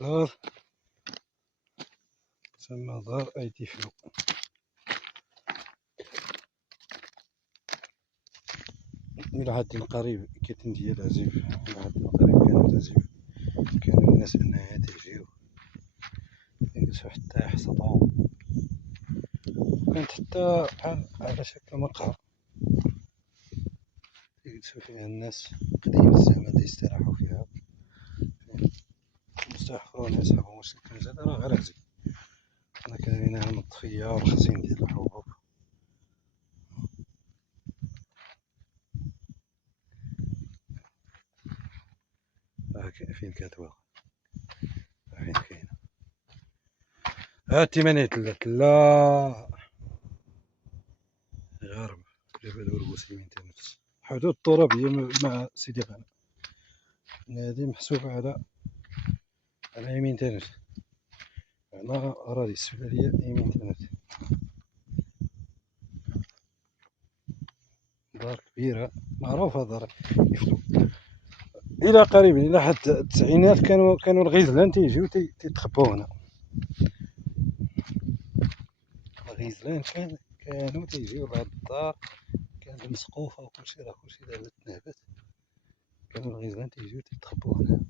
دار تسمى دار أيدي فلو. إلى حد قريب كيتم ديال عزيف، إلى حد قريب كانوا تعزيف، كانوا الناس أنها تجيو يجلسو حتى يحصدو، وكانت حتى بحال على شكل مقهى يجلسو فيها الناس قديم الزمان يستراحو فيها، مستحفرون يصحابو واش الكنز هذا راه غير عزيف، حنا كاينين هنا الطفية والخزين ديال الحبوب. فين كتوا فين كاينة هاتي من تلا غرب جبل وربوس يمين تنفس حدود الترابية مع سيدي غانم. هادي محسوبة على يمين تنفس، هنا أراضي السفلية يمين تنفس. دار كبيرة معروفة دار يفلو. إلى قريب إلى حد التسعينات كانوا الغيزلان تيجيو تيتخباو هنا. الغيزلان كانوا تيجيو لهاد الدار، كانت مسقوفة وكلشي، راه كلشي دابا تنهبت، كانوا الغيزلان تيجيو تيتخباو هنا.